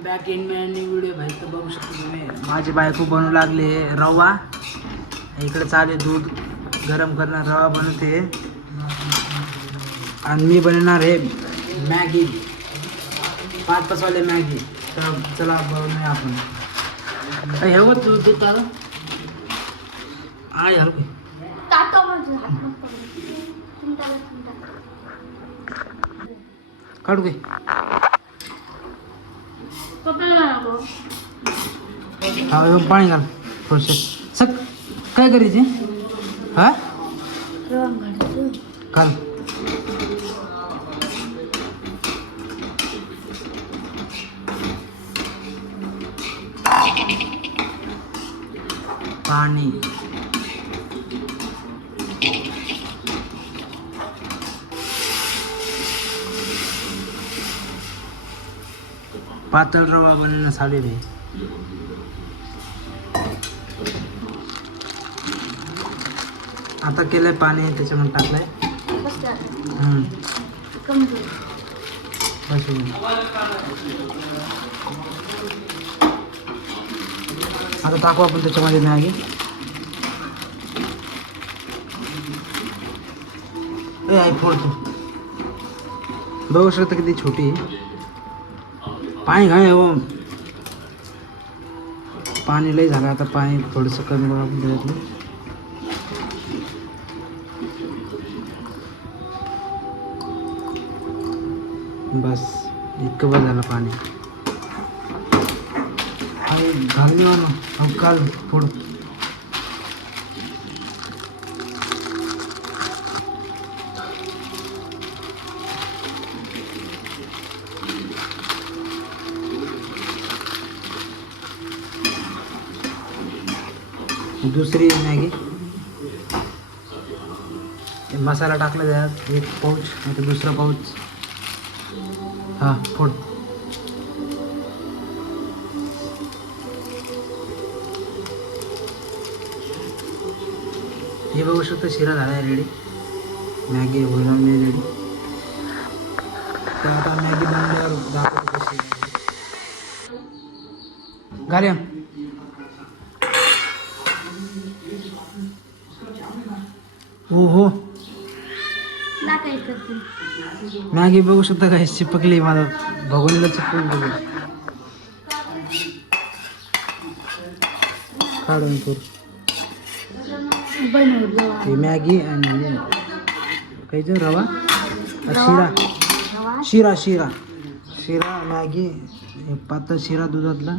Welcome back in my new video. भाई तर बघू शकतो तुम्ही माझी बायको बनवू लागली रवा. इकडे चालू दूध गरम करणार, रवा बनवते आणि मी बनवणार आहे मॅगी, 5-5 वाले मॅगी. तर चला बनवूया आपण. हे हो तू दूध आलं आहे हलके काढू घे. हा पाणी घाल थोडसे. सक काय करायचे हा घाल. पाणी पातळ रवा बनवण्यासाठी आहे. आता केलंय पाणी त्याच्यामध्ये टाकलंय. आता टाकू आपण त्याच्यामध्ये मॅगी. आई फोडतो बघू शकता किती छोटी आहे. पाणी घाल हो, पाणी लई झालं. आता पाणी थोडंसं कमी बघा आपण त्याच्यातलं. बस इतकं बस झालं पाणी. घाल ना काल थोडं. दुसरी मॅगी मसाला टाकला त्यात 1 पाऊच, नाही दुसरा पाऊच. हां फोड. हे बघू शकता शिरा झाला आहे रेडी. मॅगी होईल रेडी. तर आता मॅगी बनल्यावर दाखवतो कशी घाल्या. हो मॅगी बघू शकता काय चिपकली. मला भगोनीला चिपकून बघू काढून ही मॅगी आणि काहीच रवा शिरा मॅगी पातळ शिरा दुधातला